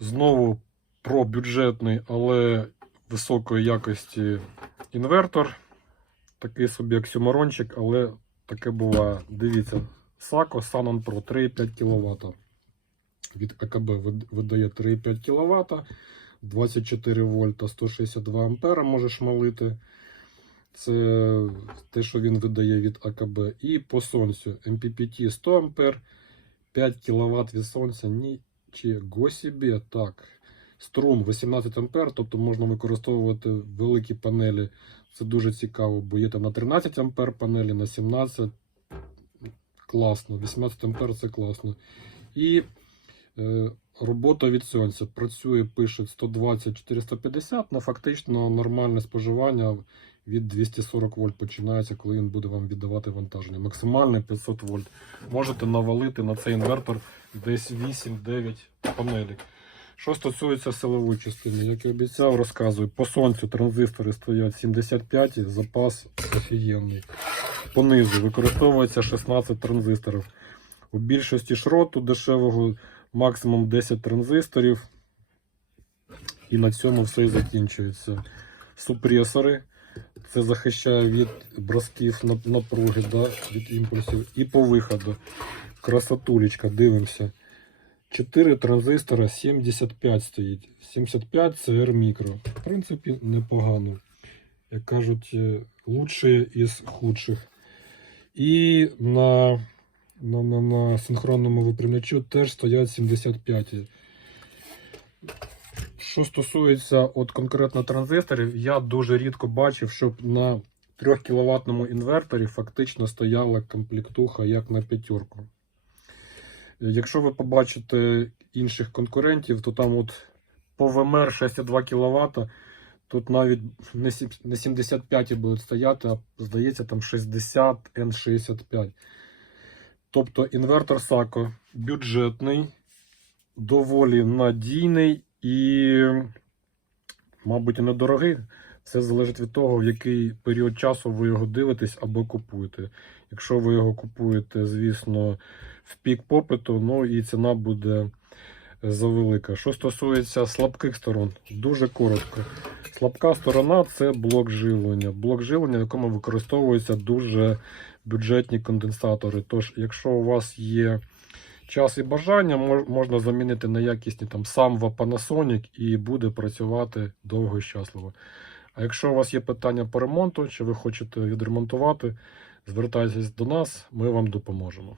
Знову про бюджетний, але високої якості інвертор. Такий собі оксюмарончик, але таке буває. Дивіться, Сако Sanon Pro 3,5 кВт. Від АКБ видає 3,5 кВт, 24 вольта, 162 ампера можеш малити. Це те, що він видає від АКБ. І по сонцю MPPT 100 ампер, 5 кВт від сонця. Нічого собі. Так. Струм 18 ампер, тобто можна використовувати великі панелі. Це дуже цікаво, бо є там на 13 ампер панелі, на 17 класно. 18 ампер це класно. І е, робота від сонця. Працює, пише 120-450, але фактично нормальне споживання від 240 вольт починається, коли він буде вам віддавати вантаження. Максимальне 500 вольт. Можете навалити на цей інвертор десь 8-9 панелей. Що стосується силової частини, як і обіцяв, розказую. По сонцю транзистори стоять 75, запас офігенний. Понизу використовується 16 транзисторів. У більшості шроту дешевого максимум 10 транзисторів. І на цьому все і закінчується. Супресори. Це захищає від бросків напруги, да, від імпульсів. І по виходу. Красотулечка, дивимося. 4 транзистора 75 стоїть. 75 це R мікро. В принципі, непогано. Як кажуть, е, із худших. І на, на, на, на синхронному випрямлячу теж стоять 75. Що стосується от конкретно транзисторів, я дуже рідко бачив, щоб на 3 кВт інверторі фактично стояла комплектуха як на п'ятерку. Якщо ви побачите інших конкурентів, то там от по ВМР 6,2 кВт, тут навіть не 75 будуть стояти, а здається там 60 N65. Тобто інвертор Sako бюджетний, доволі надійний і, мабуть, недорогий. Все залежить від того, в який період часу ви його дивитесь або купуєте. Якщо ви його купуєте, звісно, в пік попиту, ну і ціна буде завелика. Що стосується слабких сторон, дуже коротко. Слабка сторона це блок живлення. Блок живлення, в якому використовуються дуже бюджетні конденсатори. Тож, якщо у вас є час і бажання, можна замінити на якісні там Samva Panasonic і буде працювати довго і щасливо. А якщо у вас є питання по ремонту, чи ви хочете відремонтувати, звертайтесь до нас, ми вам допоможемо.